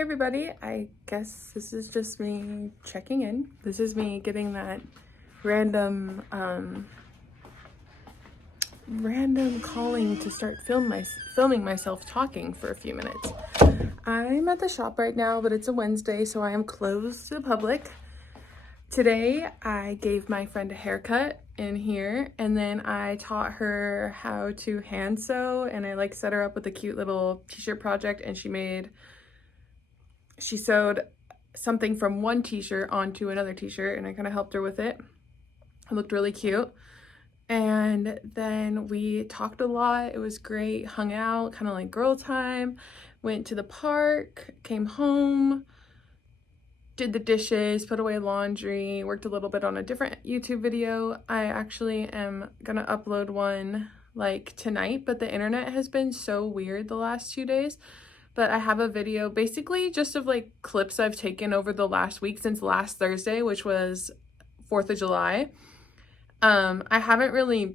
Everybody, I guess this is just me checking in. This is me getting that random calling to start filming myself talking for a few minutes. I'm at the shop right now, but it's a Wednesday, so I am closed to the public. Today I gave my friend a haircut in here, and then I taught her how to hand sew, and I set her up with a cute little t-shirt project, and she sewed something from one t-shirt onto another t-shirt, and I kind of helped her with it. It looked really cute. And then we talked a lot. It was great. Hung out, kind of like girl time. Went to the park, came home, did the dishes, put away laundry, worked a little bit on a different YouTube video. I actually am gonna upload one tonight, but the internet has been so weird the last 2 days. But I have a video basically just of clips I've taken over the last week since last Thursday, which was 4th of July. I haven't really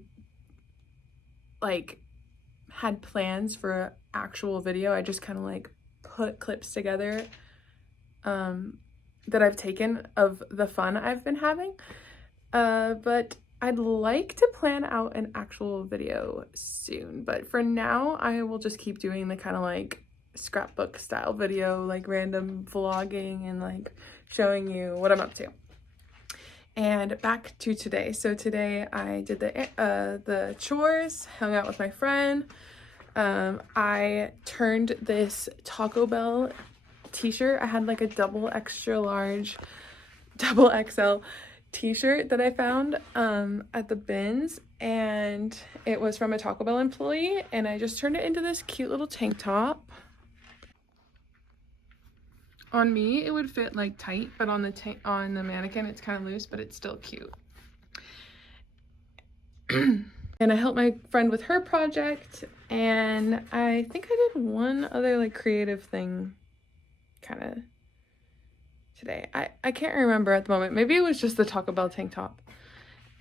had plans for an actual video. I just kind of put clips together that I've taken of the fun I've been having. But I'd like to plan out an actual video soon. But for now, I will just keep doing the kind of scrapbook style video, random vlogging and showing you what I'm up to. And back to today. So today I did the chores, hung out with my friend. I turned this Taco Bell t-shirt. I had a double extra large, double XL t-shirt that I found at the bins, and it was from a Taco Bell employee, and I just turned it into this cute little tank top. On me, it would fit tight, but on the mannequin, it's kind of loose, but it's still cute. And I helped my friend with her project, and I think I did one other creative thing kind of today. I can't remember at the moment. Maybe it was just the Taco Bell tank top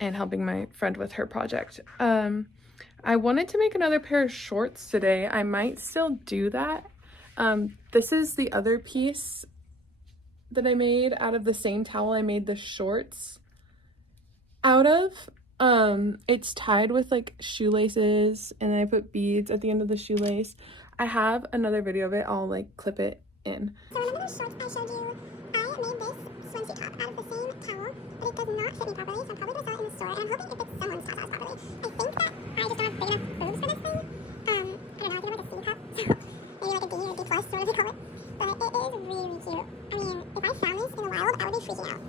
and helping my friend with her project. I wanted to make another pair of shorts today. I might still do that. This is the other piece that I made out of the same towel I made the shorts out of. It's tied with shoelaces, and then I put beads at the end of the shoelace. I have another video of it. I'll clip it in. So remember those shorts I showed you? I made this swimsuit top out of the same towel, but it does not fit me properly, so I'm probably gonna sell it in the store, and I'm hoping it fits someone's size properly. I think that I just don't have big enough boobs for this thing. I don't know, I think I'm a C cup, so maybe a D or D plus, whatever they call it. But it is really cute. I mean, if I found this in the wild, I would be freaking out.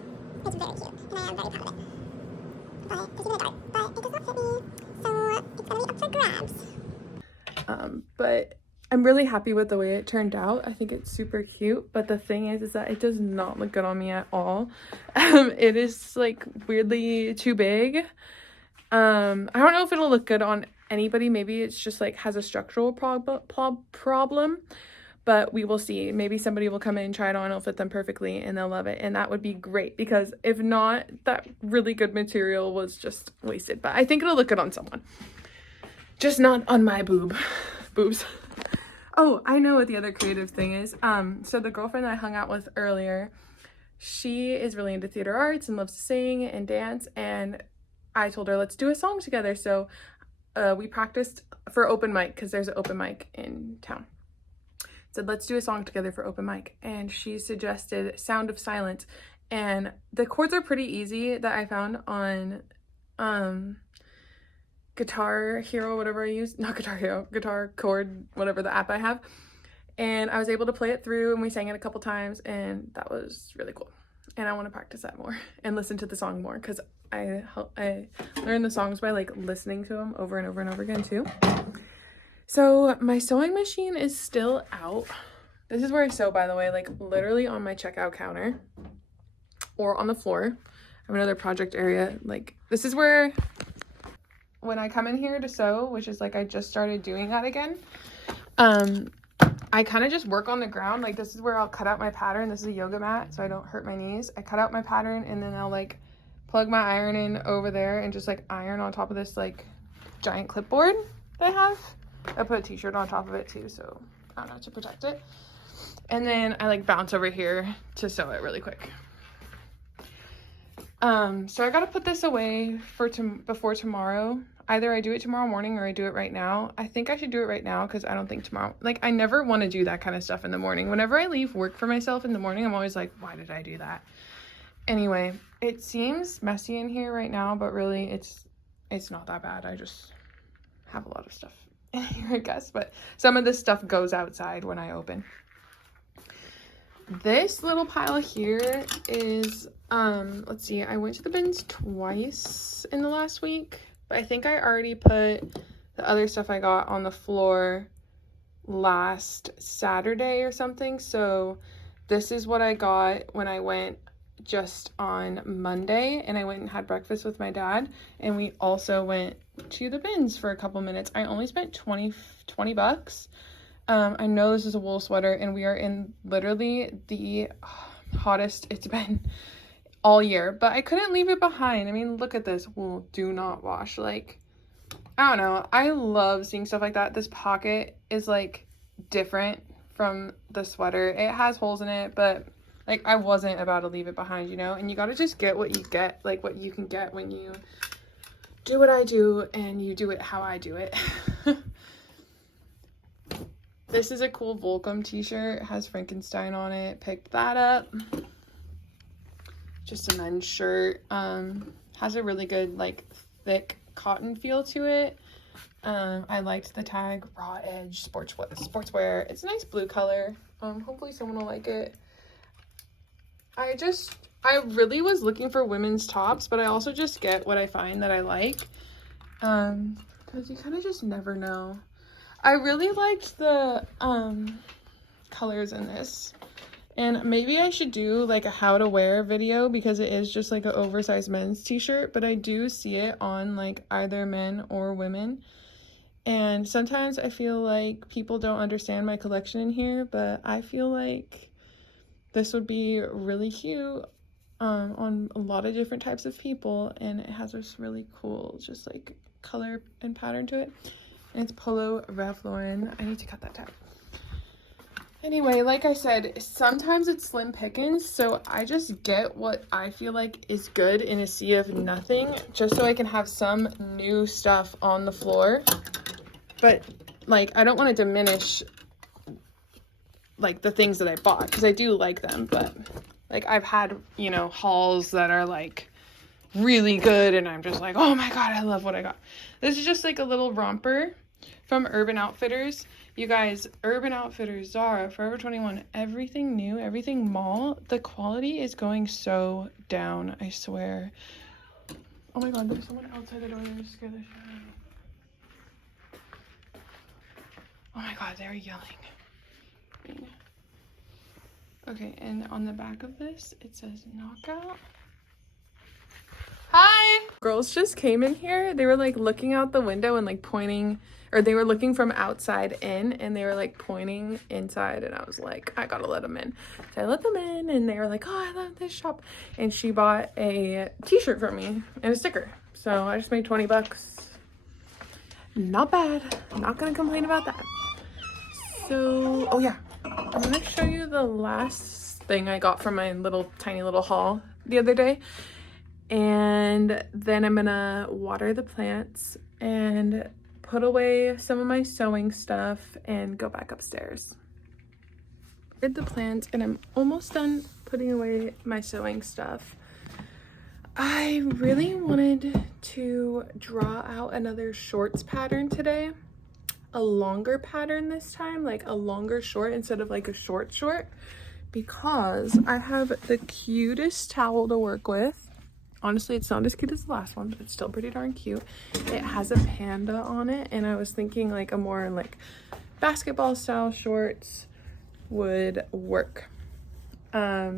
It's very cute, and I am very proud of it. But it's really dark, but it does not fit me, so it's gonna be up for grabs. But I'm really happy with the way it turned out. I think it's super cute, but the thing is that it does not look good on me at all. It is weirdly too big. I don't know if it'll look good on anybody. Maybe it's just has a structural problem, but we will see. Maybe somebody will come in and try it on, it'll fit them perfectly, and they'll love it, and that would be great, because if not, that really good material was just wasted. But I think it'll look good on someone, just not on my boobs. Oh, I know what the other creative thing is. So the girlfriend that I hung out with earlier, she is really into theater arts and loves to sing and dance, and I told her, let's do a song together. So we practiced for open mic, because there's an open mic in town. Said, let's do a song together for open mic, and she suggested Sound of Silence, and the chords are pretty easy that I found on Guitar Hero, whatever I use, not Guitar Hero, Guitar Chord, whatever the app I have. And I was able to play it through, and we sang it a couple times, and that was really cool. And I want to practice that more and listen to the song more, because I learn the songs by listening to them over and over and over again too. So my sewing machine is still out. This is where I sew, by the way, literally on my checkout counter or on the floor. I have another project area. This is where, when I come in here to sew, which is I just started doing that again, I kind of just work on the ground. This is where I'll cut out my pattern. This is a yoga mat, so I don't hurt my knees. I cut out my pattern, and then I'll plug my iron in over there and just iron on top of this giant clipboard that I have. I put a t-shirt on top of it too, so I don't know, to protect it. And then I like bounce over here to sew it really quick. So I gotta put this away for before tomorrow. Either I do it tomorrow morning or I do it right now. I think I should do it right now because I don't think tomorrow, like I never want to do that kind of stuff in the morning. Whenever I leave work for myself in the morning, I'm always like, why did I do that? Anyway, it seems messy in here right now, but really it's not that bad. I just have a lot of stuff in here, I guess, but some of this stuff goes outside when I open. This little pile here is, let's see, I went to the bins twice in the last week, but I think I already put the other stuff I got on the floor last Saturday or something. So this is what I got when I went just on Monday, and I went and had breakfast with my dad, and we also went to the bins for a couple minutes. I only spent 20 bucks. I know this is a wool sweater, and we are in literally the hottest it's been all year, but I couldn't leave it behind. I mean, look at this wool, do not wash. Like, I don't know, I love seeing stuff like that. This pocket is like different from the sweater. It has holes in it, but like I wasn't about to leave it behind, you know? And you gotta just get what you get, like what you can get when you do what I do and you do it how I do it. This is a cool Volcom t-shirt. It has Frankenstein on it. Picked that up. Just a men's shirt. Has a really good like thick cotton feel to it. I liked the tag Raw Edge sportswear. It's a nice blue color. Hopefully someone will like it. I really was looking for women's tops, but I also just get what I find that I like. Because you kind of just never know. I really liked the colors in this, and maybe I should do like a how to wear video because it is just like an oversized men's t-shirt, but I do see it on like either men or women, and sometimes I feel like people don't understand my collection in here, but I feel like this would be really cute on a lot of different types of people, and it has this really cool just like color and pattern to it. And it's Polo Ralph Lauren. I need to cut that tag. Anyway, like I said, sometimes it's slim pickings, so I just get what I feel like is good in a sea of nothing, just so I can have some new stuff on the floor. But like, I don't want to diminish like the things that I bought, because I do like them, but like I've had, you know, hauls that are like really good, and I'm just like, oh my god, I love what I got. This is just like a little romper from Urban Outfitters. You guys, Urban Outfitters, Zara, Forever 21, everything new, everything mall, the quality is going so down, I swear. Oh my god, there's someone outside the door that just scared the shit out of me. Oh my god, they're yelling. Okay, and on the back of this, it says knockout. Hi! Girls just came in here. They were like looking out the window and like pointing, or they were looking from outside in, and they were like pointing inside, and I was like, I gotta let them in. So I let them in, and they were like, oh, I love this shop. And she bought a t-shirt for me and a sticker. So I just made 20 bucks. Not bad. I'm not gonna complain about that. So, oh yeah, I'm gonna show you the last thing I got from my tiny little haul the other day. And then I'm gonna water the plants and put away some of my sewing stuff and go back upstairs. Did the plants, and I'm almost done putting away my sewing stuff. I really wanted to draw out another shorts pattern today, a longer pattern this time, like a longer short instead of like a short, because I have the cutest towel to work with. Honestly, it's not as cute as the last one, but it's still pretty darn cute. It has a panda on it, and I was thinking like a more like basketball style shorts would work. But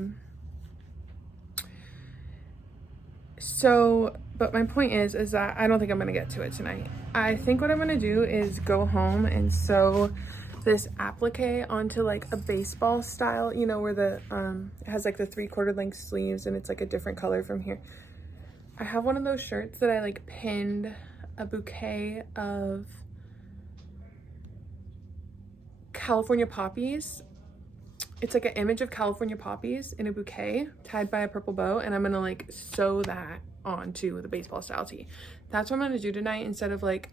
my point is that I don't think I'm gonna get to it tonight. I think what I'm gonna do is go home and sew this applique onto like a baseball style, you know, where the it has like the 3/4 length sleeves, and it's like a different color from here. I have one of those shirts that I like pinned a bouquet of California poppies it's like an image of California poppies in a bouquet tied by a purple bow, and I'm gonna like sew that onto the baseball style tee. That's what I'm gonna do tonight, instead of like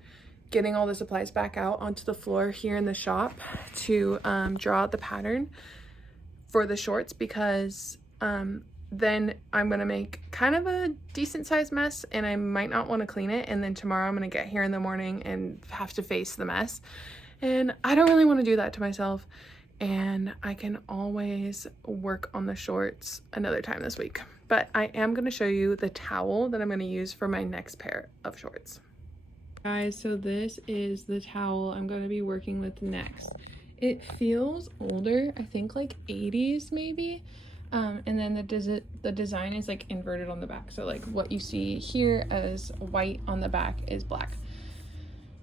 getting all the supplies back out onto the floor here in the shop to draw out the pattern for the shorts, because then I'm gonna make kind of a decent sized mess and I might not want to clean it, and then tomorrow I'm gonna get here in the morning and have to face the mess, and I don't really want to do that to myself. And I can always work on the shorts another time this week. But I am going to show you the towel that I'm going to use for my next pair of shorts. Guys, so this is the towel I'm going to be working with next. It feels older, I think like 80s maybe. And then the design is like inverted on the back. So like what you see here as white on the back is black.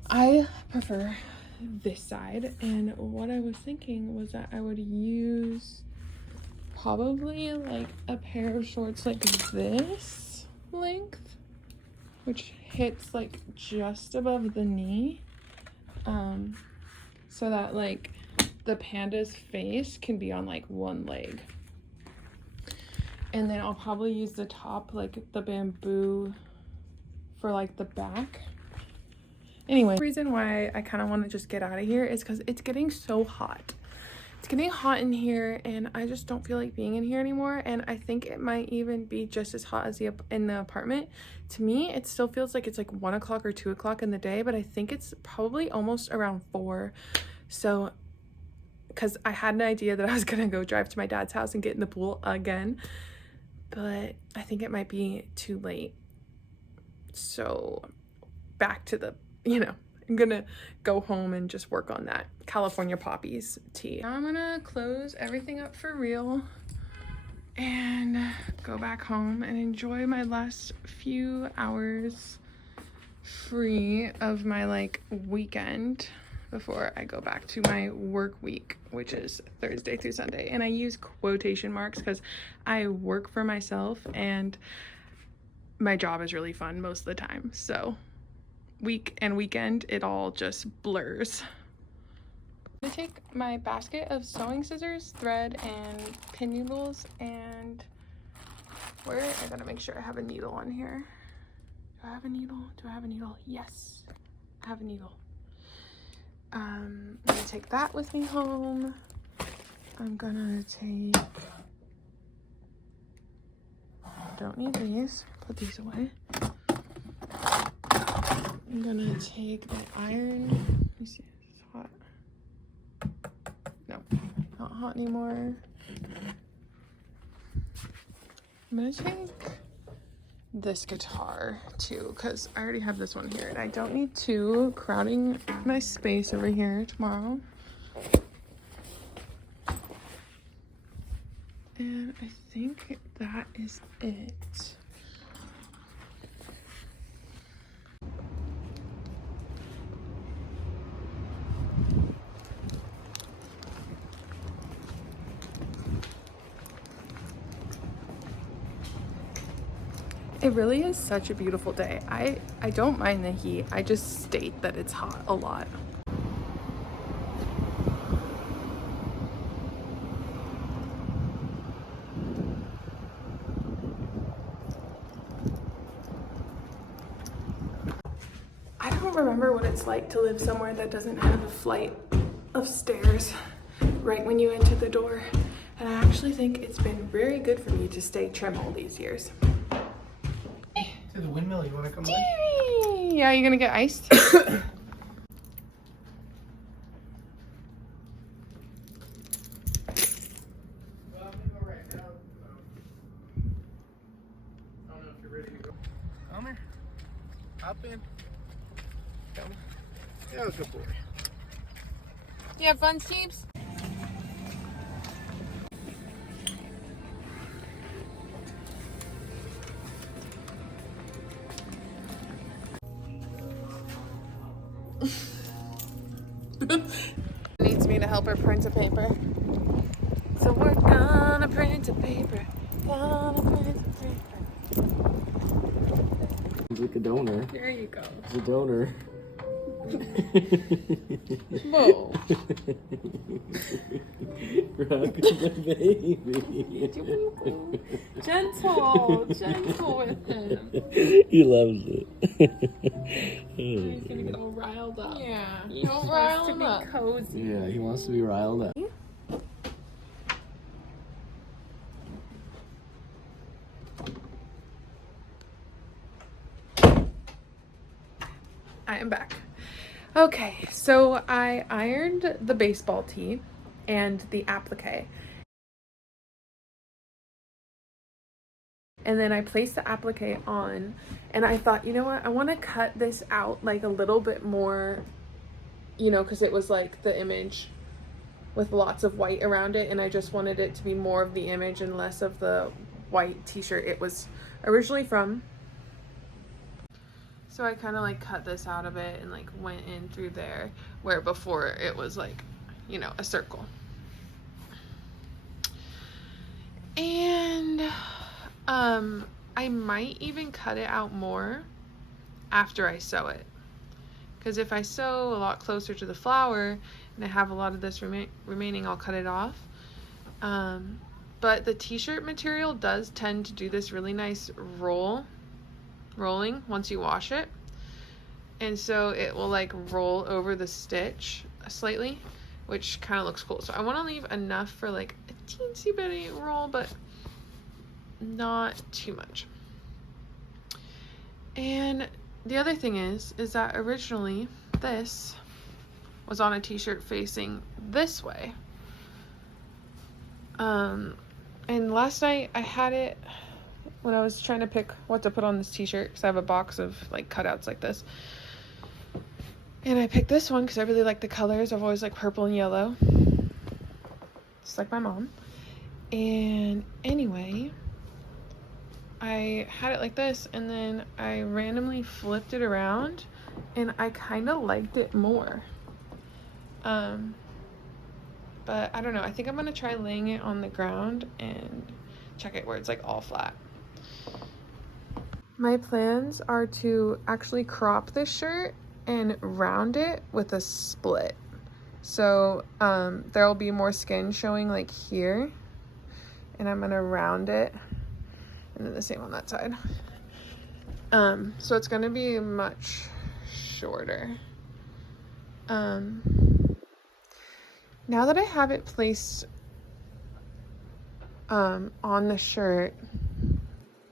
I prefer this side, and what I was thinking was that I would use probably like a pair of shorts like this length, which hits like just above the knee, so that like the panda's face can be on like one leg. And then I'll probably use the top, like the bamboo, for like the back. Anyway, the reason why I kind of want to just get out of here is because it's getting so hot. It's getting hot in here, and I just don't feel like being in here anymore. And I think it might even be just as hot as in the apartment. To me, it still feels like it's like 1 o'clock or 2 o'clock in the day, but I think it's probably almost around 4. So, because I had an idea that I was gonna go drive to my dad's house and get in the pool again, but I think it might be too late. So back to the, I'm gonna go home and just work on that California poppies tee. Now I'm gonna close everything up for real and go back home and enjoy my last few hours free of my like weekend before I go back to my work week, which is Thursday through Sunday. And I use quotation marks because I work for myself and my job is really fun most of the time. So week and weekend, it all just blurs. I'm gonna take my basket of sewing scissors, thread, and pin needles, and I gotta make sure I have a needle on here. Do I have a needle? Do I have a needle? Yes, I have a needle. I'm gonna take that with me home. I'm gonna take, don't need these, put these away. I'm gonna take the iron. Let me see if it's hot. No, not hot anymore. I'm gonna take this guitar too, because I already have this one here and I don't need two crowding my space over here tomorrow. And I think that is it. It really is such a beautiful day. I don't mind the heat. I just state that it's hot a lot. I don't remember what it's like to live somewhere that doesn't have a flight of stairs right when you enter the door. And I actually think it's been very good for me to stay trim all these years. To the windmill, you want to come with? Yeah, you gonna get iced? Well, I'm gonna go right now. I don't know if you're ready to go. Come here. Hop in. Come. Yeah, good boy. You have fun, Steves? Needs me to help her print a paper. So we're gonna print a paper. Gonna print a paper. He's like a donor. There you go. He's a donor. Whoa. Rock the baby. Gentle with him. He loves it. He's gonna get all riled up. Yeah. He wants to be cozy. Yeah, he wants to be riled up. I am back. Okay, so I ironed the baseball tee and the applique. And then I placed the applique on, and I thought, you know what, I want to cut this out like a little bit more, you know, because it was like the image with lots of white around it, and I just wanted it to be more of the image and less of the white t-shirt it was originally from. So I kind of like cut this out of it and like went in through there, where before it was like, you know, a circle. And I might even cut it out more after I sew it, because if I sew a lot closer to the flower and I have a lot of this remaining, I'll cut it off. But the t-shirt material does tend to do this really nice rolling once you wash it, and so it will like roll over the stitch slightly, which kind of looks cool. So I want to leave enough for like a teensy bitty roll, but not too much. And the other thing is that originally this was on a t-shirt facing this way. And last night I had it when I was trying to pick what to put on this t-shirt, because I have a box of like cutouts like this. And I picked this one because I really like the colors. I've always liked purple and yellow, just like my mom. And anyway, I had it like this, and then I randomly flipped it around, and I kind of liked it more. But I don't know. I think I'm gonna try laying it on the ground and check it where it's like all flat. My plans are to actually crop this shirt and round it with a split. So there will be more skin showing like here, and I'm gonna round it, and then the same on that side. So it's gonna be much shorter. Now that I have it placed on the shirt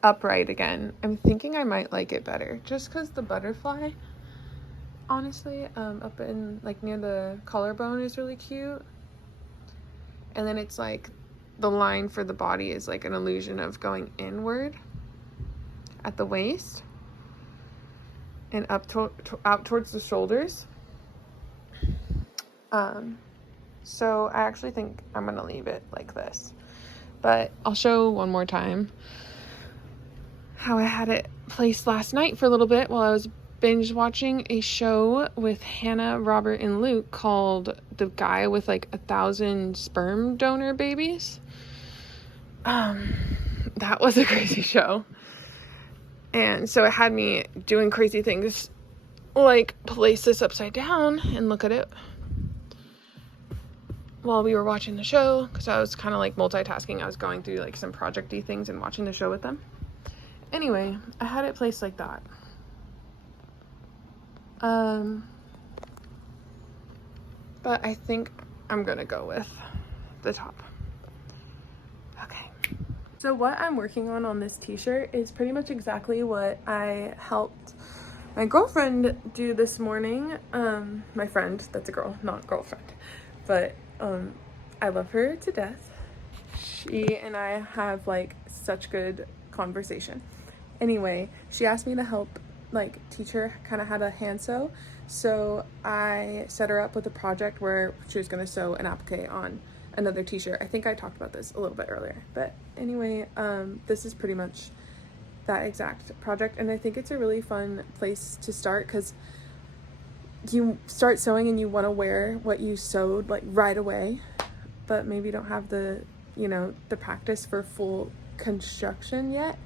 upright again, I'm thinking I might like it better, just because the butterfly, honestly, up in like near the collarbone is really cute. And then it's like the line for the body is like an illusion of going inward at the waist and up out towards the shoulders. So I actually think I'm gonna leave it like this, but I'll show one more time how I had it placed last night for a little bit while I was binge watching a show with Hannah, Robert, and Luke called The Guy with like 1,000 Sperm Donor Babies. That was a crazy show. And so it had me doing crazy things like place this upside down and look at it while we were watching the show, because I was kind of like multitasking. I was going through like some project-y things and watching the show with them. Anyway, I had it placed like that. But I think I'm gonna go with the top. Okay. So what I'm working on this t-shirt is pretty much exactly what I helped my girlfriend do this morning. My friend, that's a girl, not girlfriend, but I love her to death. She and I have like such good conversation. Anyway, she asked me to help like teach her kind of how to hand sew. So I set her up with a project where she was going to sew an applique on another t-shirt. I think I talked about this a little bit earlier, but anyway, this is pretty much that exact project. And I think it's a really fun place to start, because you start sewing and you want to wear what you sewed like right away, but maybe you don't have the, you know, the practice for full construction yet.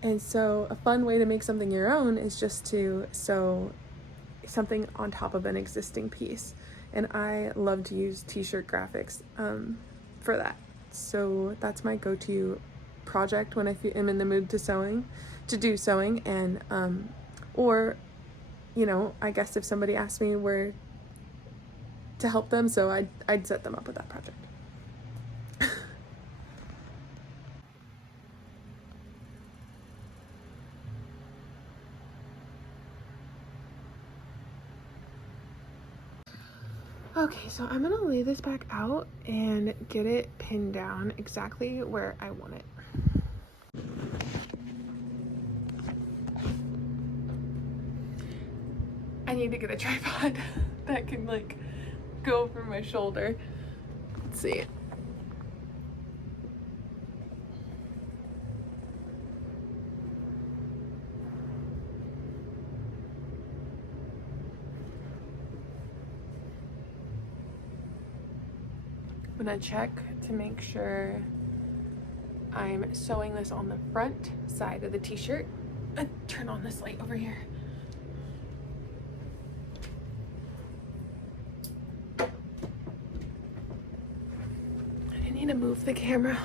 And so a fun way to make something your own is just to sew something on top of an existing piece. And I love to use t-shirt graphics for that. So that's my go-to project when I am in the mood to do sewing. And or, you know, I guess if somebody asked me where to help them, so I'd set them up with that project. Okay, so I'm gonna lay this back out and get it pinned down exactly where I want it. I need to get a tripod that can like go over my shoulder. Let's see. I'm gonna check to make sure I'm sewing this on the front side of the t-shirt. Turn on this light over here. I need to move the camera.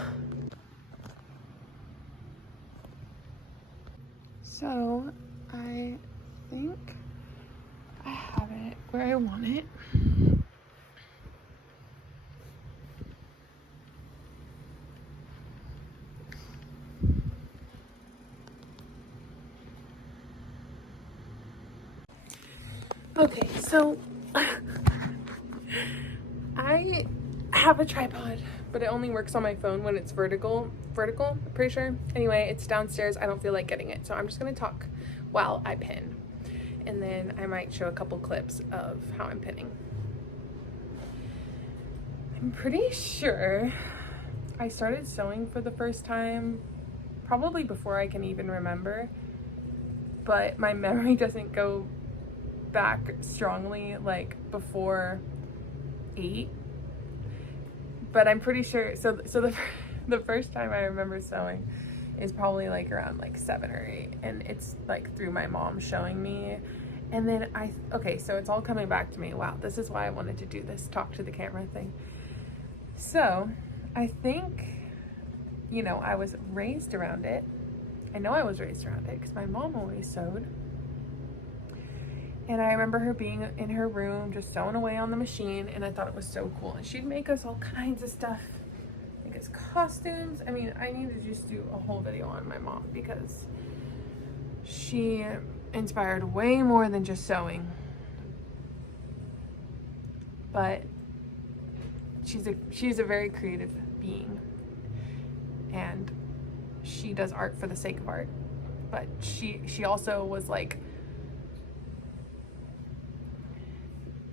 So I think I have it where I want it. Okay, so I have a tripod, but it only works on my phone when it's vertical, I'm pretty sure. Anyway, it's downstairs. I don't feel like getting it, so I'm just gonna talk while I pin. And then I might show a couple clips of how I'm pinning. I'm pretty sure I started sewing for the first time probably before I can even remember, but my memory doesn't go back strongly like before 8. But I'm pretty sure, so the first time I remember sewing is probably like around like 7 or 8, and it's like through my mom showing me. And then okay, so it's all coming back to me. Wow, this is why I wanted to do this talk to the camera thing. So I think, you know, I was raised around it. I know I was raised around it because my mom always sewed. And I remember her being in her room just sewing away on the machine, and I thought it was so cool. And she'd make us all kinds of stuff, make us costumes. I mean, I need to just do a whole video on my mom because she inspired way more than just sewing. But she's a very creative being, and she does art for the sake of art. But she also was like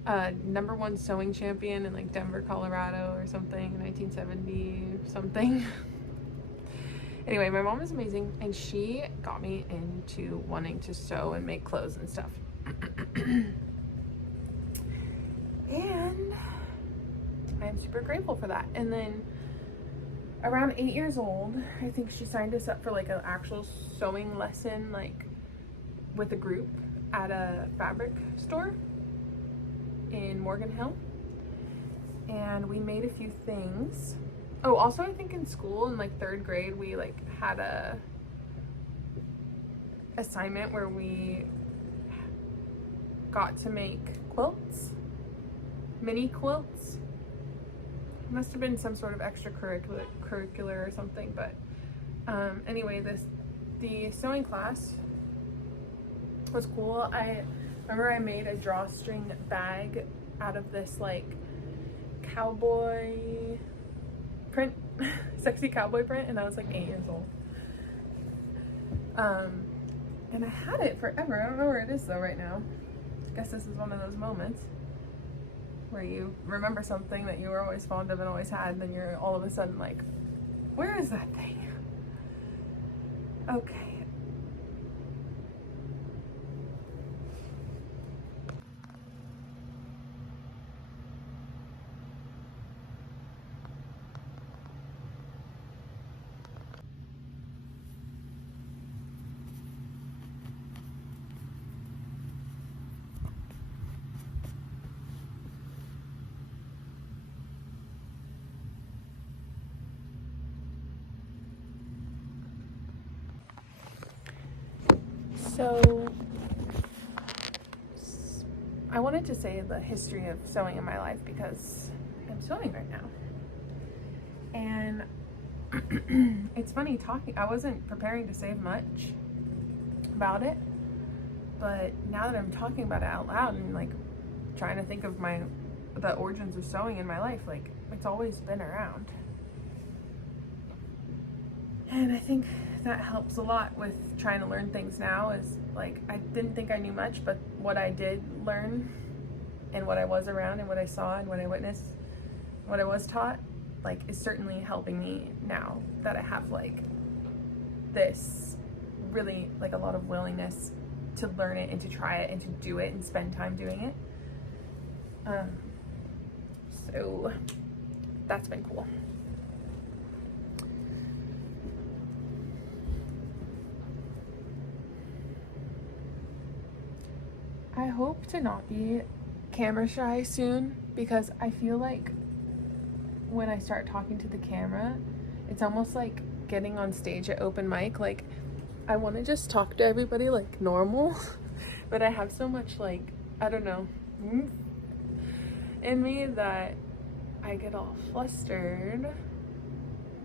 #1 sewing champion in like Denver, Colorado or something in 1970 something. Anyway, my mom is amazing, and she got me into wanting to sew and make clothes and stuff. And I'm super grateful for that. And then around 8 years old, I think she signed us up for like an actual sewing lesson, like with a group at a fabric store in Morgan Hill, and we made a few things. Oh, also I think in school in like 3rd grade we like had a assignment where we got to make quilts, mini quilts. It must have been some sort of extracurricular or something, but anyway, the sewing class was cool. I remember I made a drawstring bag out of this like cowboy print, sexy cowboy print, and I was like 8 years old. And I had it forever. I don't know where it is though right now. I guess this is one of those moments where you remember something that you were always fond of and always had, and then you're all of a sudden like, where is that thing? Okay. So I wanted to say the history of sewing in my life because I'm sewing right now. And it's funny talking, I wasn't preparing to say much about it, but now that I'm talking about it out loud and like trying to think of the origins of sewing in my life, like it's always been around. And I think that helps a lot with trying to learn things now. Is like, I didn't think I knew much, but what I did learn and what I was around and what I saw and what I witnessed, what I was taught, like is certainly helping me now that I have like this really like a lot of willingness to learn it and to try it and to do it and spend time doing it. So that's been cool. I hope to not be camera shy soon, because I feel like when I start talking to the camera, it's almost like getting on stage at open mic. Like I want to just talk to everybody like normal, but I have so much like, I don't know, in me that I get all flustered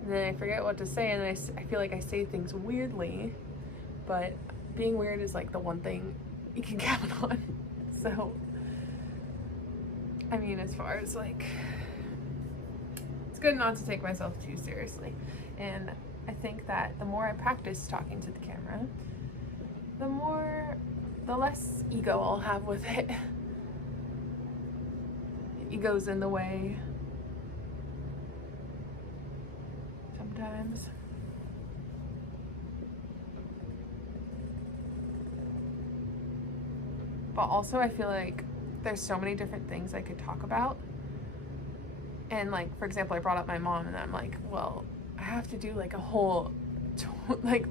and then I forget what to say, and then I feel like I say things weirdly, but being weird is like the one thing you can count on. So I mean, as far as like, it's good not to take myself too seriously, and I think that the more I practice talking to the camera, the less ego I'll have with it. Ego's in the way sometimes. But also I feel like there's so many different things I could talk about. And like, for example, I brought up my mom, and I'm like, well, I have to do like a whole, like,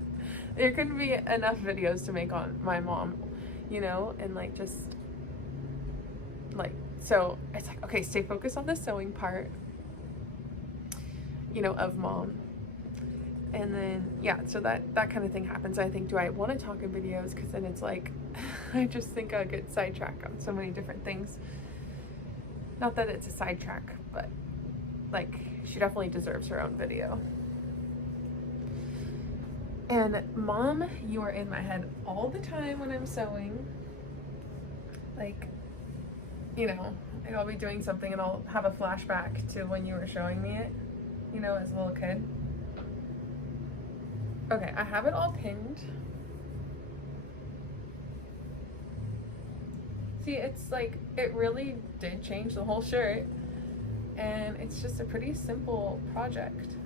there couldn't be enough videos to make on my mom, you know? And like, just like, so it's like, okay, stay focused on the sewing part, you know, of mom. And then, yeah, so that kind of thing happens. I think, do I want to talk in videos? Because then it's like, I just think I'll get sidetracked on so many different things. Not that it's a sidetrack, but like, she definitely deserves her own video. And mom, you are in my head all the time when I'm sewing. Like, you know, like I'll be doing something and I'll have a flashback to when you were showing me it, you know, as a little kid. Okay, I have it all pinned. See, it's like, it really did change the whole shirt, and it's just a pretty simple project.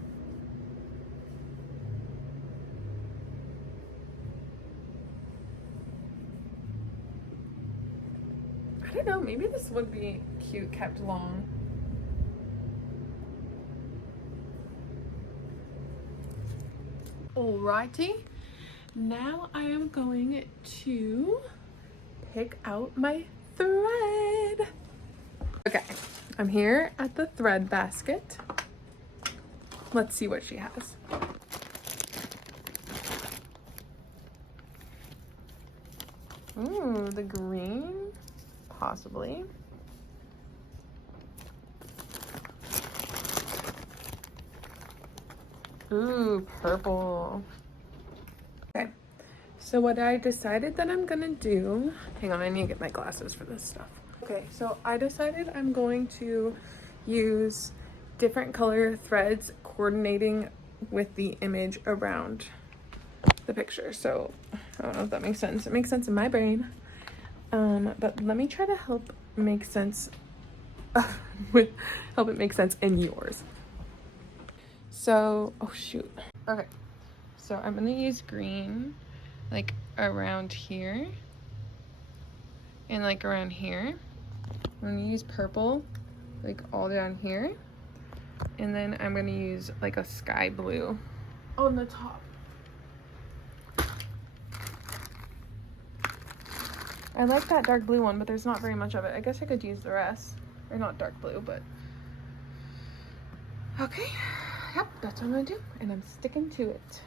I don't know, maybe this would be cute kept long. Alrighty, now I am going to pick out my thread. Okay, I'm here at the thread basket. Let's see what she has. Ooh, the green, possibly. Ooh, purple. Okay, so what I decided that I'm gonna do, hang on, I need to get my glasses for this stuff. Okay, so I decided I'm going to use different color threads coordinating with the image around the picture. So I don't know if that makes sense. It makes sense in my brain, but let me try to help make sense help it make sense in yours. So, oh shoot. Okay, so I'm gonna use green like around here and like around here. I'm gonna use purple like all down here, and then I'm gonna use like a sky blue on the top. I like that dark blue one, but there's not very much of it. I guess I could use the rest, or not dark blue, but okay. Yep, that's what I'm gonna do, and I'm sticking to it.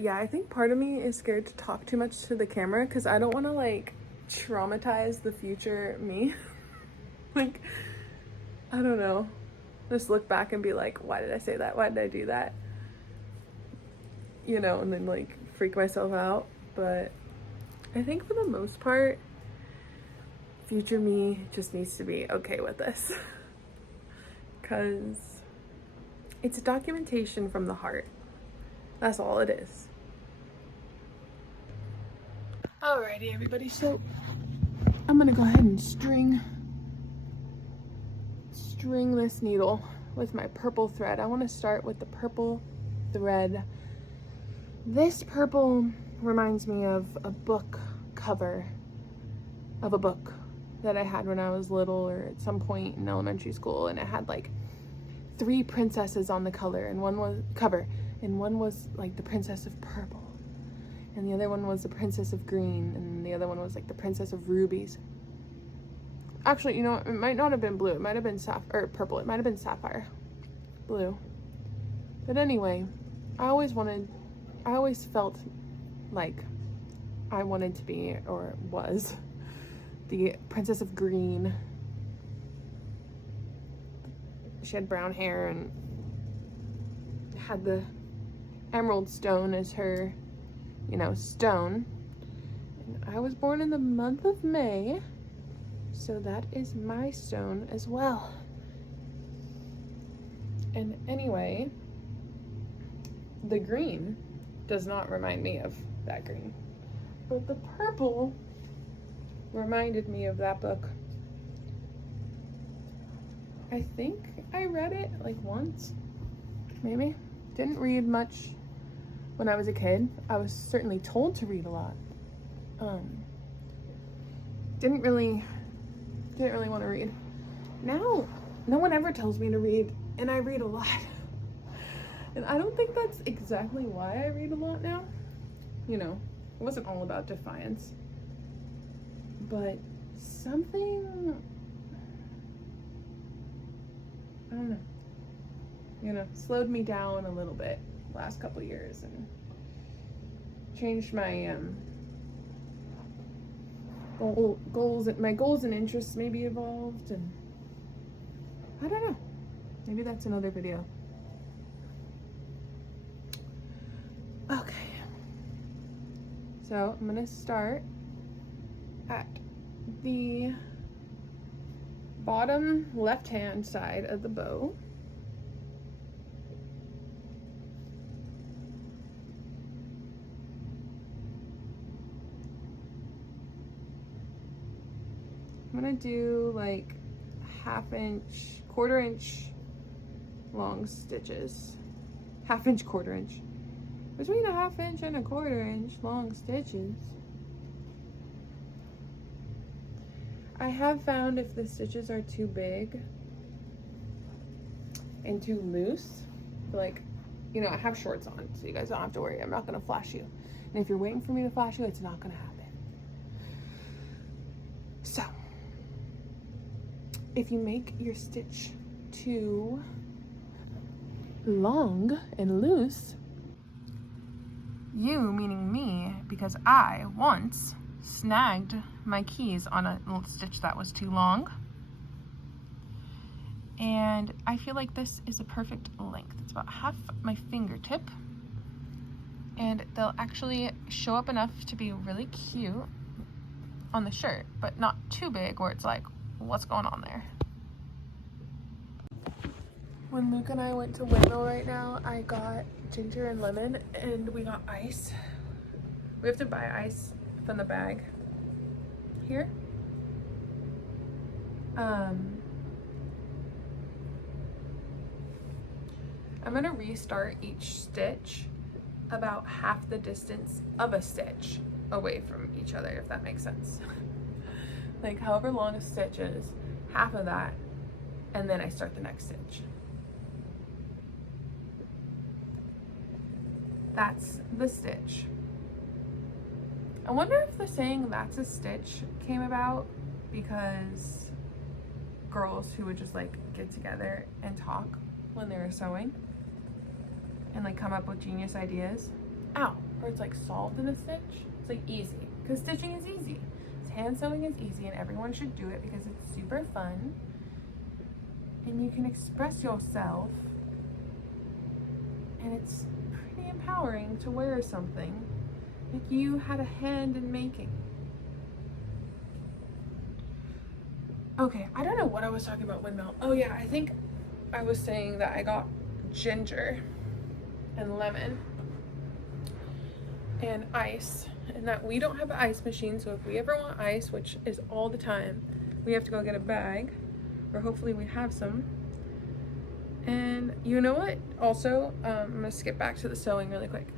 yeah, I think part of me is scared to talk too much to the camera because I don't want to like traumatize the future me. Like, I don't know. Just look back and be like, why did I say that? Why did I do that? You know, and then like freak myself out. But I think for the most part, future me just needs to be okay with this. Because it's a documentation from the heart. That's all it is. Alrighty, everybody. So I'm gonna go ahead and string this needle with my purple thread. I want to start with the purple thread. This purple reminds me of a book cover of a book that I had when I was little or at some point in elementary school, and it had like 3 princesses on the cover, and one was like the princess of purple, and the other one was the princess of green, and the other one was like the princess of rubies. Actually, you know, it might not have been blue. It might have been purple. It might have been sapphire blue. But anyway, I always felt like I wanted to be, or was, the princess of green. She had brown hair and had the emerald stone as her, you know, stone. And I was born in the month of May. So that is my stone as well. And anyway, the green does not remind me of that green, but the purple reminded me of that book. I think I read it like once, maybe. Didn't read much when I was a kid. I was certainly told to read a lot. Didn't really want to read. Now, no one ever tells me to read, and I read a lot. And I don't think that's exactly why I read a lot now. You know, it wasn't all about defiance. But something, I don't know, you know, slowed me down a little bit last couple years and changed my my goals and interests maybe evolved, and I don't know, maybe that's another video. Okay, so I'm gonna start at the bottom left hand side of the bow. I'm gonna do like 1/2 inch, 1/4 inch long stitches. 1/2 inch, 1/4 inch. Between 1/2 inch and 1/4 inch long stitches. I have found if the stitches are too big and too loose, like, you know, I have shorts on, so you guys don't have to worry. I'm not gonna flash you. And if you're waiting for me to flash you, it's not gonna happen. So, if you make your stitch too long and loose, you, meaning me, because I once snagged my keys on a little stitch that was too long, and I feel like this is a perfect length. It's about 1/2 my fingertip, and they'll actually show up enough to be really cute on the shirt, but not too big where it's like, what's going on there? When Luke and I went to Wendell right now, I got ginger and lemon, and we got ice. We have to buy ice from the bag here. I'm gonna restart each stitch about 1/2 the distance of a stitch away from each other, if that makes sense. Like however long a stitch is, 1/2 of that, and then I start the next stitch. That's the stitch. I wonder if the saying "that's a stitch" came about because girls who would just like get together and talk when they were sewing and like come up with genius ideas. ow, or it's like solved in a stitch. It's like easy, because stitching is easy. Hand sewing is easy, and everyone should do it because it's super fun. And you can express yourself, and it's pretty empowering to wear something like you had a hand in making. Okay, I don't know what I was talking about windmill. Oh yeah, I think I was saying that I got ginger and lemon and ice, and that we don't have an ice machine, so if we ever want ice, which is all the time, we have to go get a bag, or hopefully we have some. And you know what? Also, I'm gonna skip back to the sewing really quick.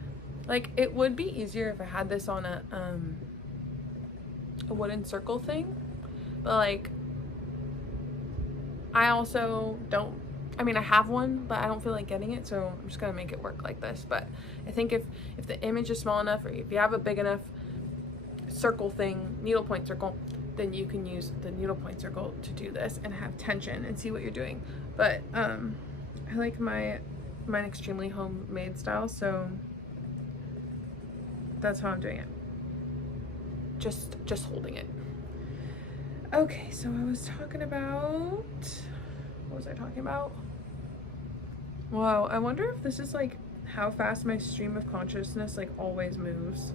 Like, it would be easier if I had this on a wooden circle thing, but like, I also don't, I mean, I have one, but I don't feel like getting it, so I'm just gonna make it work like this. But I think if the image is small enough, or if you have a big enough circle thing, needlepoint circle, then you can use the needlepoint circle to do this and have tension and see what you're doing. But I like mine extremely homemade style, so that's how I'm doing it. Just holding it. Okay, so I was talking about, what was I talking about? Wow, I wonder if this is like how fast my stream of consciousness like always moves.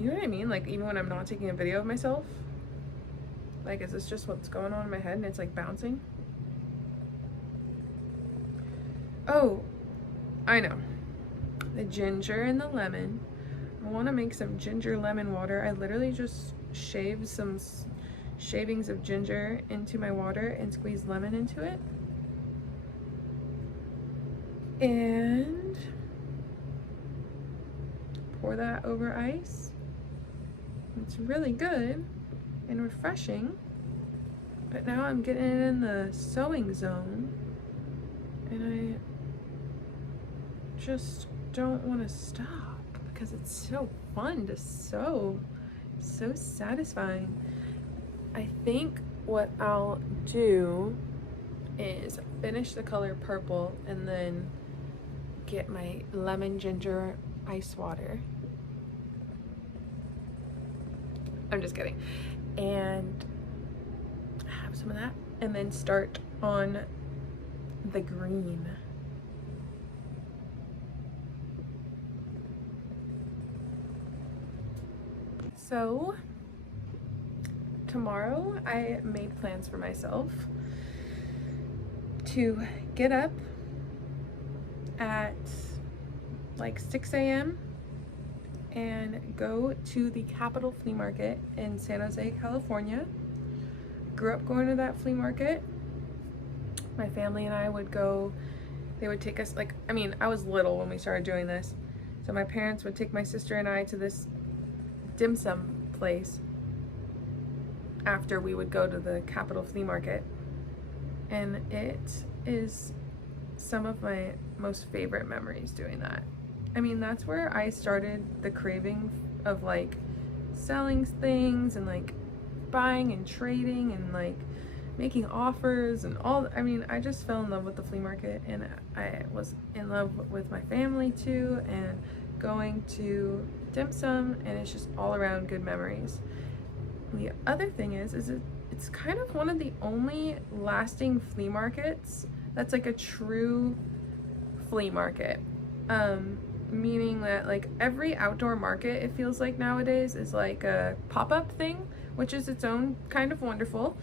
You know what I mean? Like, even when I'm not taking a video of myself, like, is this just what's going on in my head and it's like bouncing? Oh, I know. The ginger and the lemon. I want to make some ginger lemon water. I literally just shave some shavings of ginger into my water and squeeze lemon into it. And pour that over ice. It's really good and refreshing. But now I'm getting it in the sewing zone, and I just don't want to stop because it's so fun to sew. So satisfying. I think what I'll do is finish the color purple and then get my lemon ginger ice water. I'm just kidding. And have some of that and then start on the green. So tomorrow I made plans for myself to get up at like 6 a.m. and go to the Capitol Flea Market in San Jose, California. Grew up going to that flea market. My family and I would go, they would take us, like, I mean, I was little when we started doing this. So my parents would take my sister and I to this dim sum place after we would go to the Capitol Flea Market. And it is some of my most favorite memories doing that. I mean, that's where I started the craving of like selling things and like buying and trading and like making offers and all. I mean, I just fell in love with the flea market, and I was in love with my family too, and going to dim sum, and it's just all around good memories. The other thing is it's kind of one of the only lasting flea markets that's like a true flea market. Meaning that like every outdoor market, it feels like nowadays, is like a pop-up thing, which is its own kind of wonderful.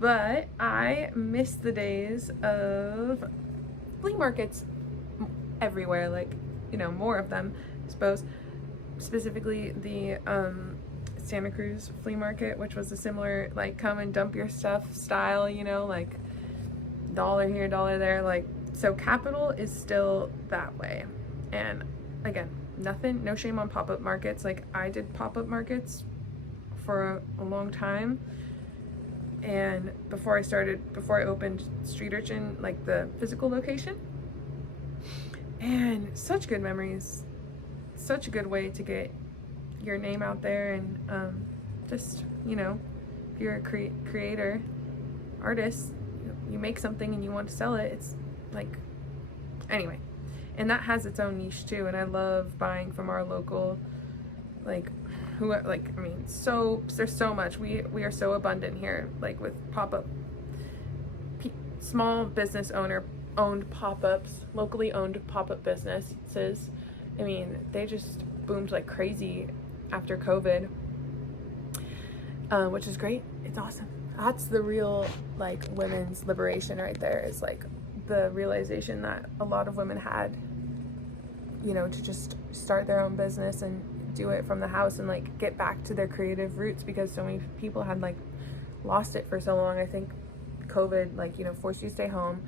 But I miss the days of flea markets everywhere, like, you know, more of them, I suppose. Specifically the Santa Cruz flea market, which was a similar like come and dump your stuff style, you know, like dollar here, dollar there. Like, so Capitol is still that way. And again, no shame on pop-up markets. Like, I did pop-up markets for a long time, and before I opened Street Urchin, like the physical location, and such good memories, such a good way to get your name out there. And just, you know, if you're a creator, artist, you make something and you want to sell it, it's like, anyway, and that has its own niche too. And I love buying from our local, like, soaps. There's so much. We are so abundant here, like with pop-up, small business owner owned pop-ups, locally owned pop-up businesses. I mean, they just boomed like crazy after COVID, which is great. It's awesome. That's the real, like, women's liberation right there, is like the realization that a lot of women had, you know, to just start their own business and do it from the house and like get back to their creative roots, because so many people had like lost it for so long. I think COVID, like, you know, forced you to stay home,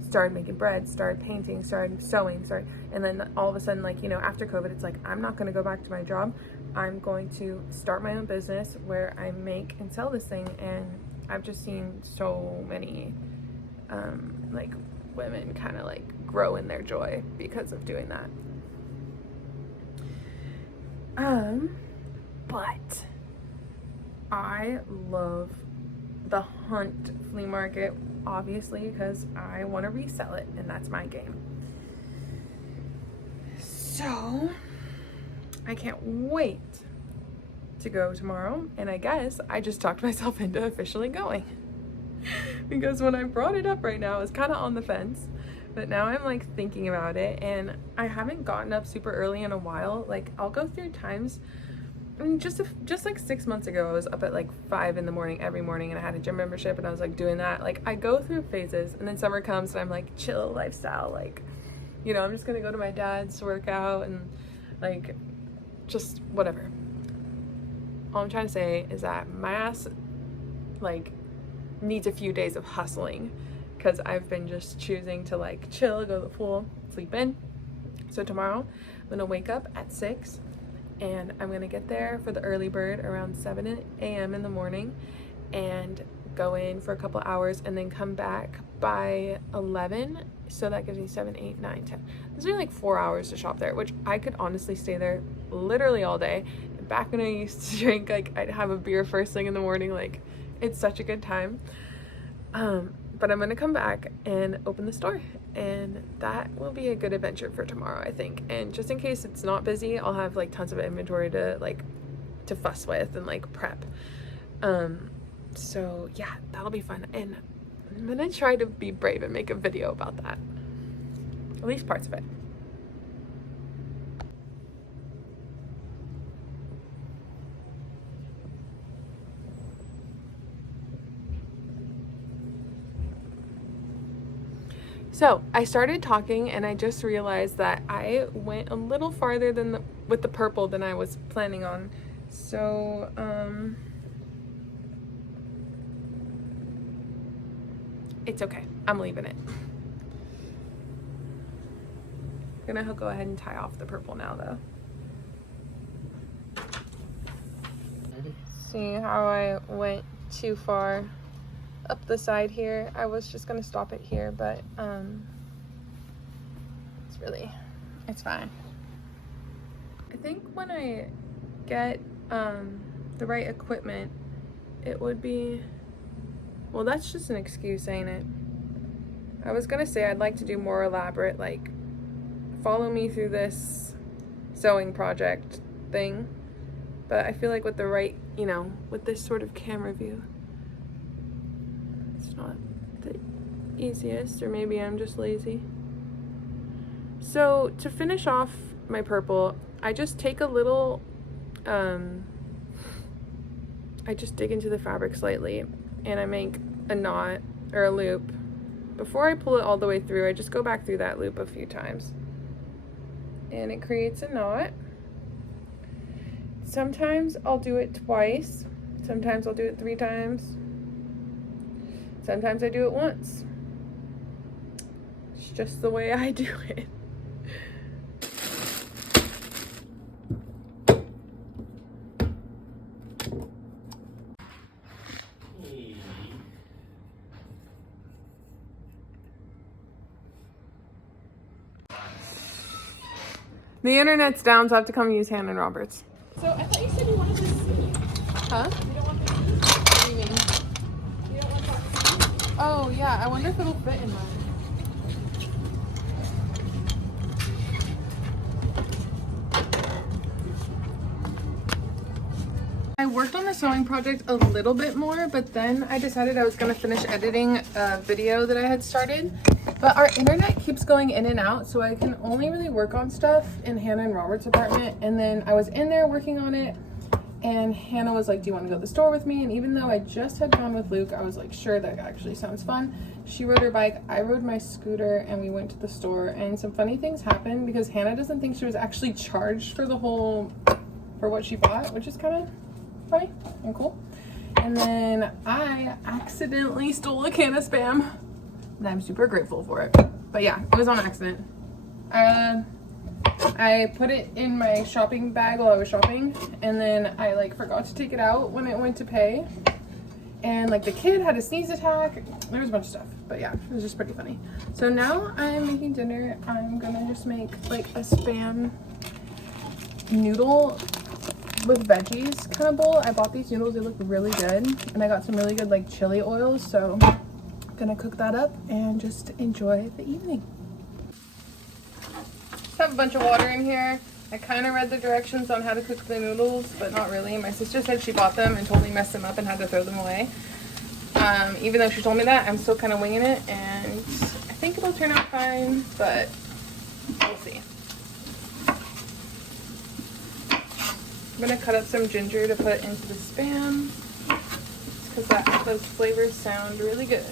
started making bread, started painting, started sewing, and then all of a sudden, like, you know, after COVID, it's like, I'm not going to go back to my job. I'm going to start my own business where I make and sell this thing. And I've just seen so many like women kind of like grow in their joy because of doing that. But I love the Hunt flea market, obviously, because I want to resell it, and that's my game. So I can't wait to go tomorrow, and I guess I just talked myself into officially going. Because when I brought it up right now, I was kind of on the fence, but now I'm like thinking about it, and I haven't gotten up super early in a while. Like, I'll go through times, I mean, just like 6 months ago, I was up at like 5 in the morning every morning, and I had a gym membership, and I was like doing that. Like, I go through phases, and then summer comes and I'm like chill lifestyle, like, you know, I'm just gonna go to my dad's workout and like just whatever. All I'm trying to say is that my ass like needs a few days of hustling, because I've been just choosing to like chill, go to the pool, sleep in. So tomorrow I'm gonna wake up at 6, and I'm gonna get there for the early bird around 7 a.m. in the morning, and go in for a couple hours, and then come back by 11. So that gives me 7, 8, 9, 10. There's only like 4 hours to shop there, which I could honestly stay there literally all day. Back when I used to drink, like, I'd have a beer first thing in the morning. Like, it's such a good time. But I'm gonna come back and open the store, and that will be a good adventure for tomorrow, I think. And just in case it's not busy, I'll have like tons of inventory to fuss with and like prep. So yeah, that'll be fun, and I'm gonna try to be brave and make a video about that, at least parts of it. So I started talking, and I just realized that I went a little farther with the purple than I was planning on. So it's okay. I'm leaving it. I'm gonna go ahead and tie off the purple now, though. See how I went too far up the side here? I was just gonna stop it here, but it's fine. I think when I get the right equipment, it would be, well, that's just an excuse, ain't it? I was gonna say I'd like to do more elaborate, like, follow me through this sewing project thing, but I feel like with the right, you know, with this sort of camera view, it's not the easiest, or maybe I'm just lazy. So to finish off my purple, I just take a little, I just dig into the fabric slightly, and I make a knot or a loop. Before I pull it all the way through, I just go back through that loop a few times, and it creates a knot. Sometimes I'll do it twice, sometimes I'll do it 3 times, sometimes I do it once. It's just the way I do it. The internet's down, so I have to come use Hannon Roberts. So I thought you said you wanted to see. Huh? You don't want to see? What do you mean? You don't want to see? Oh, yeah. I wonder if it'll fit in mine. I worked on the sewing project a little bit more, but then I decided I was gonna finish editing a video that I had started. But our internet keeps going in and out, so I can only really work on stuff in Hannah and Robert's apartment. And then I was in there working on it, and Hannah was like, do you want to go to the store with me? And even though I just had gone with Luke, I was like, sure, that actually sounds fun. She rode her bike, I rode my scooter, and we went to the store. And some funny things happened because Hannah doesn't think she was actually charged for what she bought, which is kind of funny and cool. And then I accidentally stole a can of Spam, and I'm super grateful for it. But yeah, it was on accident. I put it in my shopping bag while I was shopping, and then I like forgot to take it out when it went to pay. And like the kid had a sneeze attack. There was a bunch of stuff, but yeah, it was just pretty funny. So now I'm making dinner. I'm gonna just make like a Spam noodle with veggies kind of bowl. I bought these noodles, they look really good, and I got some really good like chili oils, so I'm gonna cook that up and just enjoy the evening. Just have a bunch of water in here. I kind of read the directions on how to cook the noodles, but not really. My sister said she bought them and totally messed them up and had to throw them away. Even though she told me that, I'm still kind of winging it, and I think it'll turn out fine, but we'll see. I'm gonna cut up some ginger to put into the Spam because those flavors sound really good.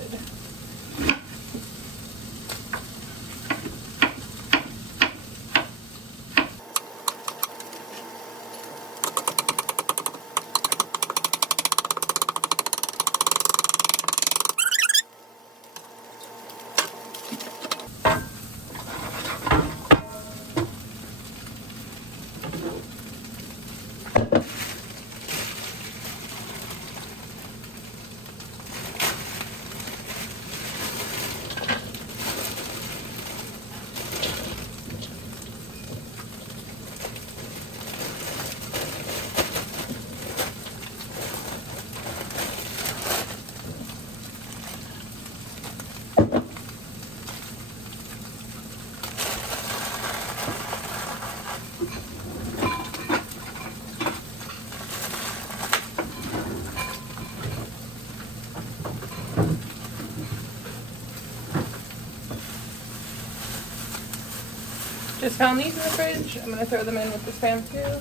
Just found these in the fridge. I'm gonna throw them in with the Spam too.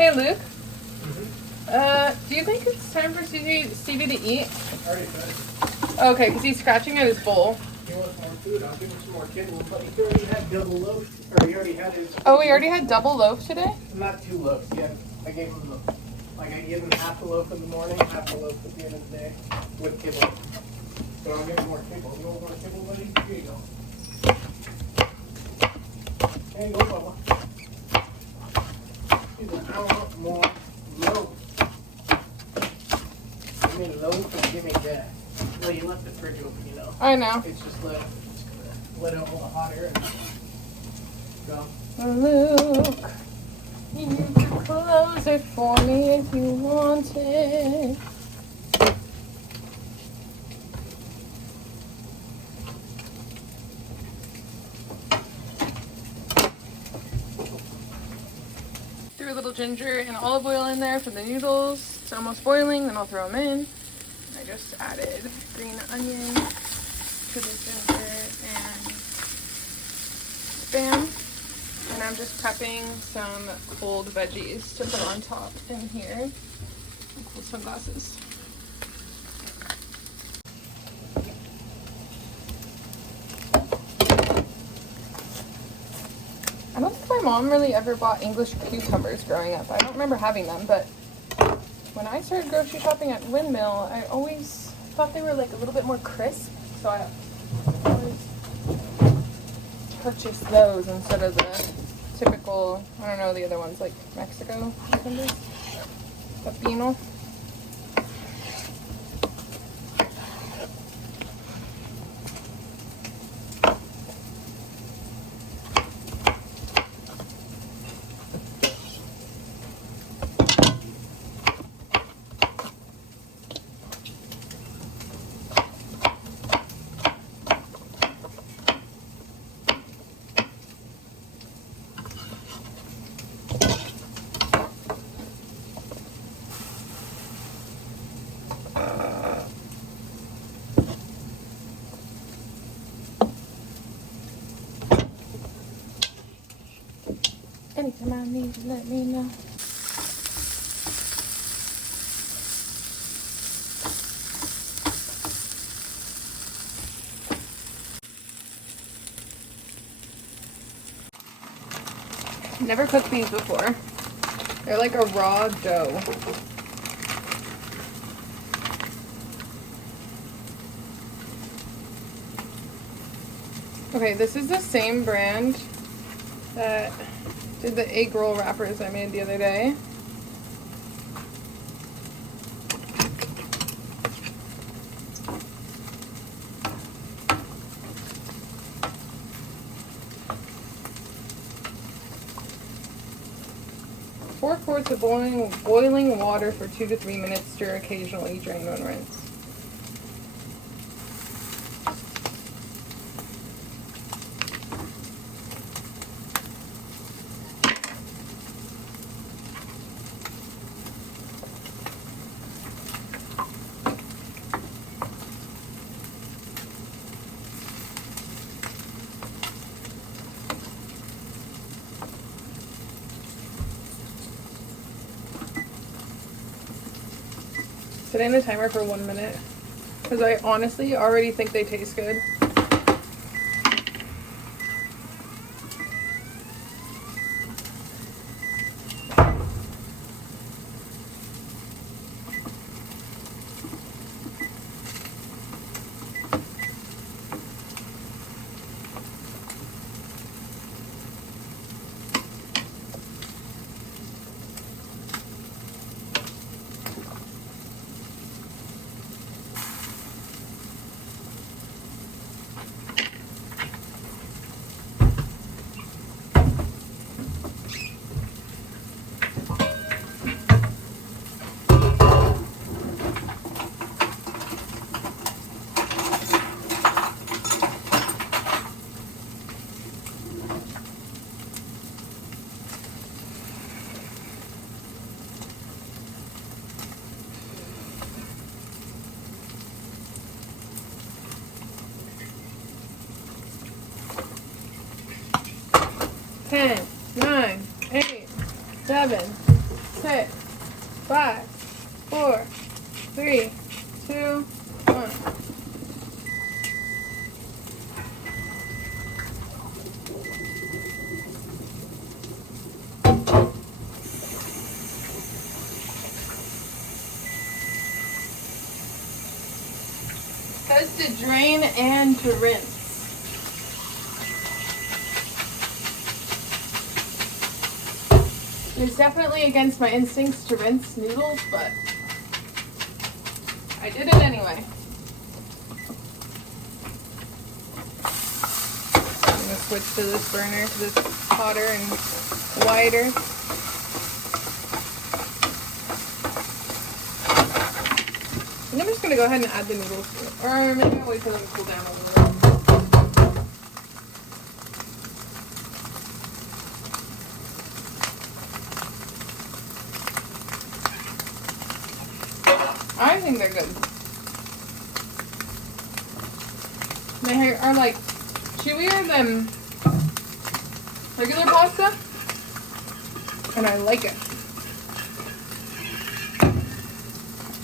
Hey Luke, do you think it's time for Stevie to eat? Already fed. Okay, because he's scratching at his bowl. He wants more food, I'll give him some more kibble, but he already had double loaf, or he already had his... Oh, we already had double loaf today? Not 2 loaves, yeah. I gave him I gave him half a loaf in the morning, half a loaf at the end of the day, with kibble. So I'll give him more kibble. You want more kibble, buddy? Here you go. There you go, Bubba. He's like, I want more loaf. Give me loaf and give me that. Well, you left the fridge open, you know. I know. It's just let out all the hot air and go. Luke, you can close it for me if you want it. Threw a little ginger and olive oil in there for the noodles. It's almost boiling, then I'll throw them in. I just added green onion to the ginger and Spam. And I'm just prepping some cold veggies to put on top in here. With some glasses. I don't think my mom really ever bought English cucumbers growing up. I don't remember having them, but when I started grocery shopping at Windmill, I always thought they were like a little bit more crisp. So I always purchase those instead of the typical, I don't know, the other ones like Mexico cucumbers. Pepino. Anytime I need you, let me know. Never cooked these before. They're like a raw dough. Okay, this is the same brand that did the egg roll wrappers I made the other day. Four quarts of boiling water for 2 to 3 minutes. Stir occasionally. Drain and rinse. Setting the timer for 1 minute because I honestly already think they taste good. Ten, 9, 8, 7, 6, 5, 4, 3, 2, 1. Says to drain and to rinse. It's definitely against my instincts to rinse noodles, but I did it anyway. I'm gonna switch to this burner because it's hotter and wider. And I'm just gonna go ahead and add the noodles to it. Or maybe I'll wait for them to cool down a little. I think they're good. They are like chewier than regular pasta, and I like it.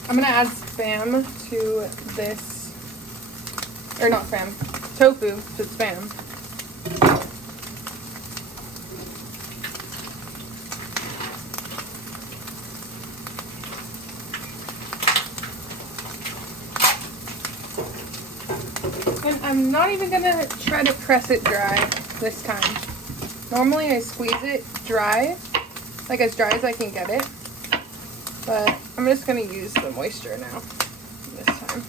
I'm gonna add Spam to this, or not Spam, tofu to Spam. And I'm not even gonna try to press it dry this time. Normally I squeeze it dry, like as dry as I can get it. But I'm just gonna use the moisture now, this time.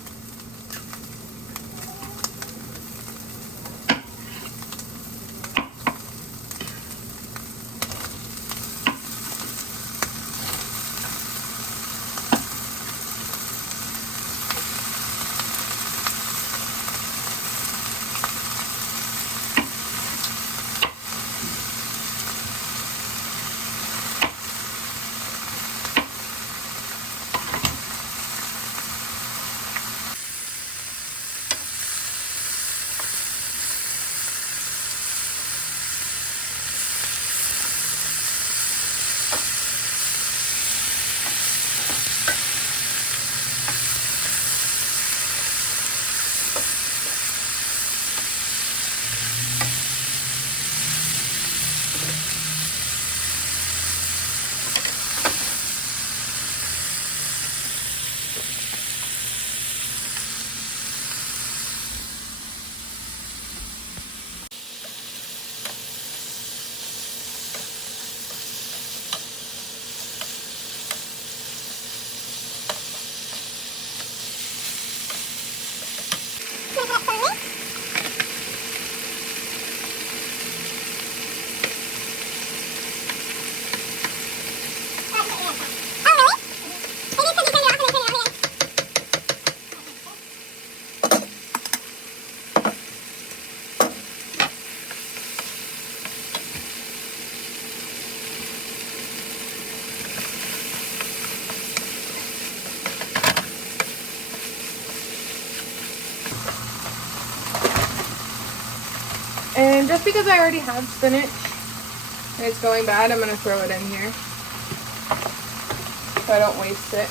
just because I already have spinach and it's going bad, I'm gonna throw it in here so I don't waste it.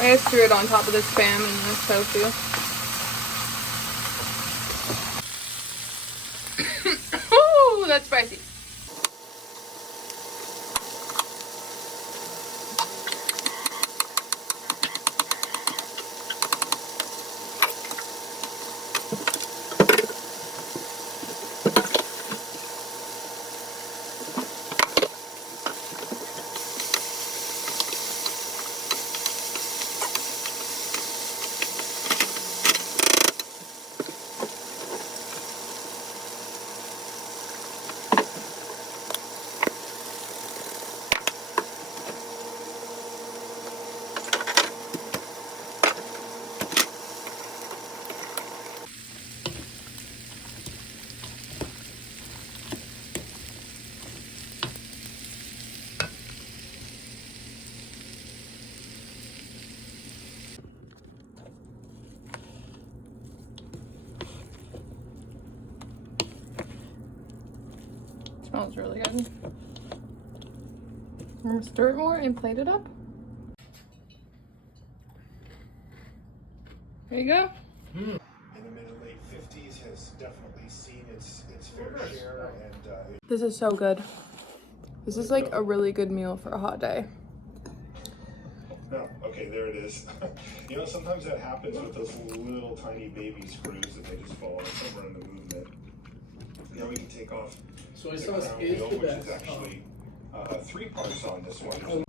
I just threw it on top of the Spam and the tofu. Ooh, that's spicy. Smells really good. I'm gonna stir it more and plate it up. There you go. In the mid and late 50s has definitely seen its fair share, and This is so good. This is like a really good meal for a hot day. no, okay, there it is. You know, sometimes that happens with those little tiny baby screws that they just fall on somewhere in the movement. Now we can take off Soy the sauce crown is wheel, the which best. is actually 3 parts on this one.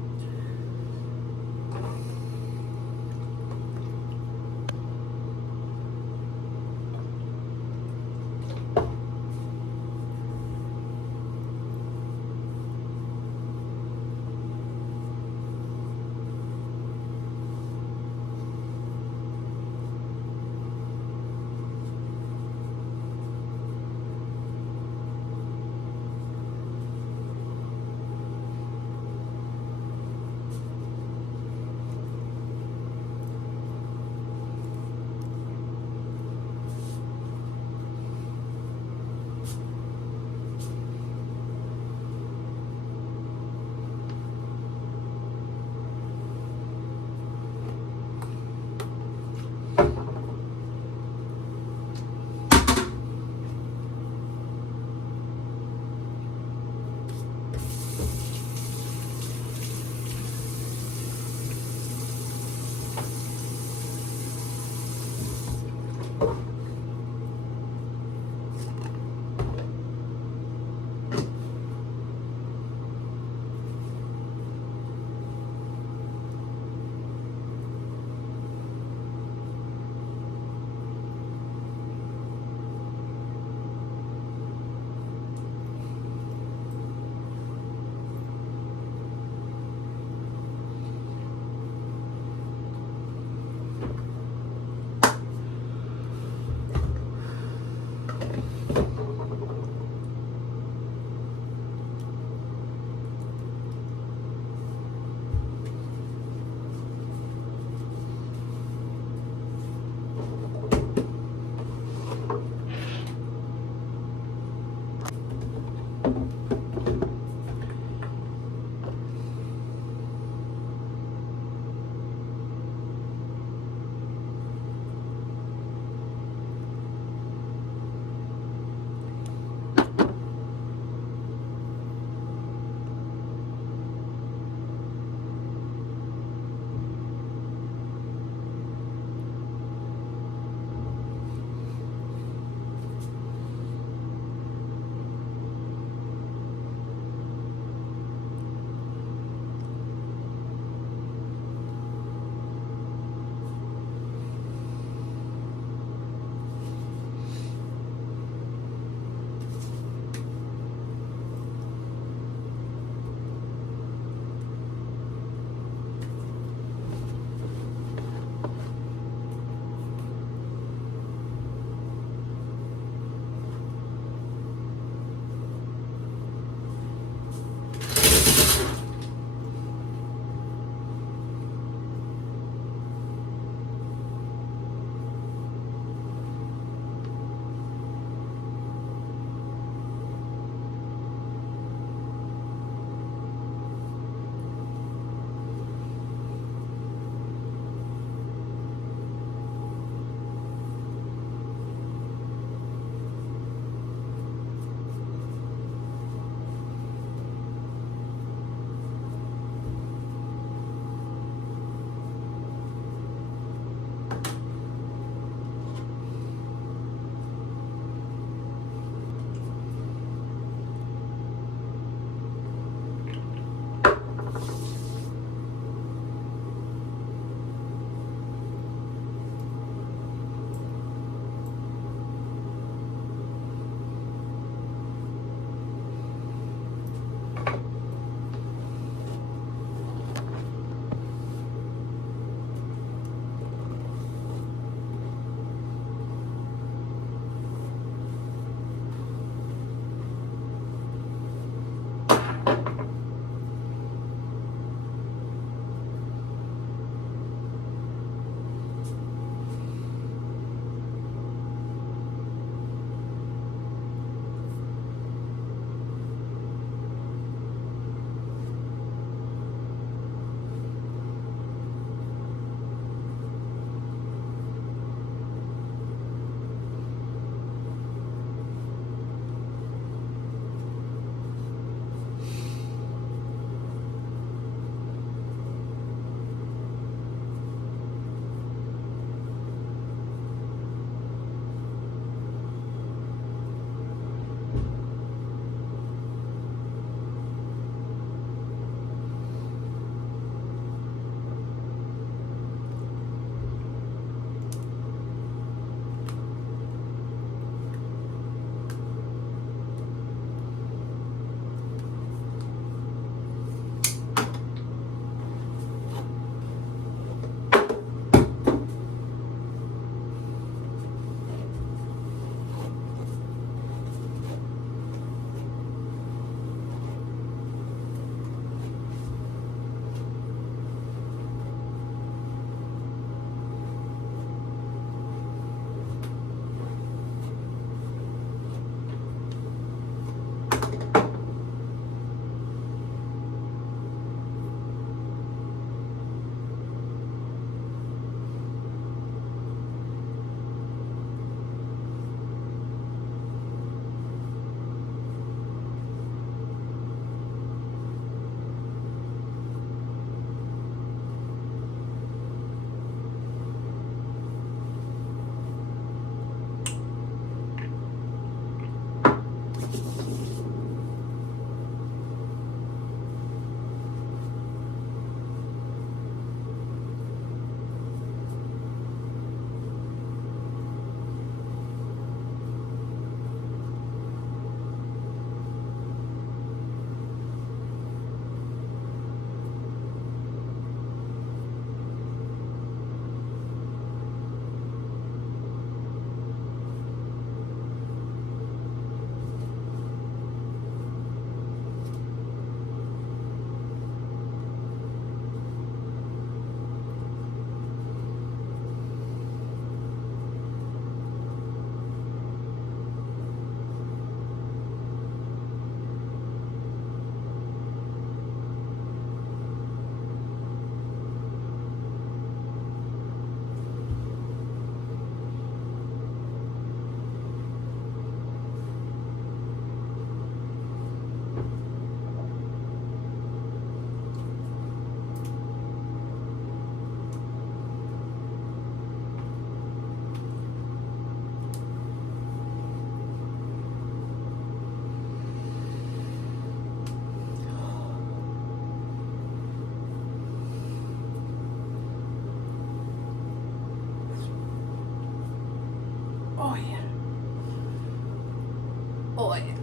Oh yeah. Oh yeah.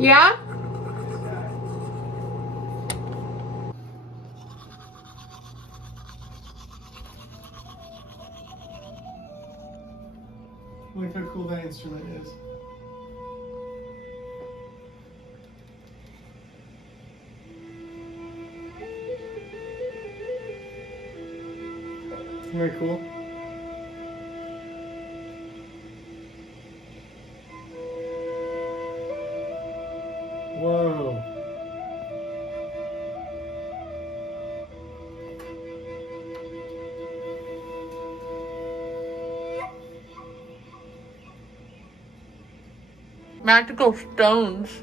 Yeah? Look how cool that instrument is. Very cool. Whoa. Magical stones.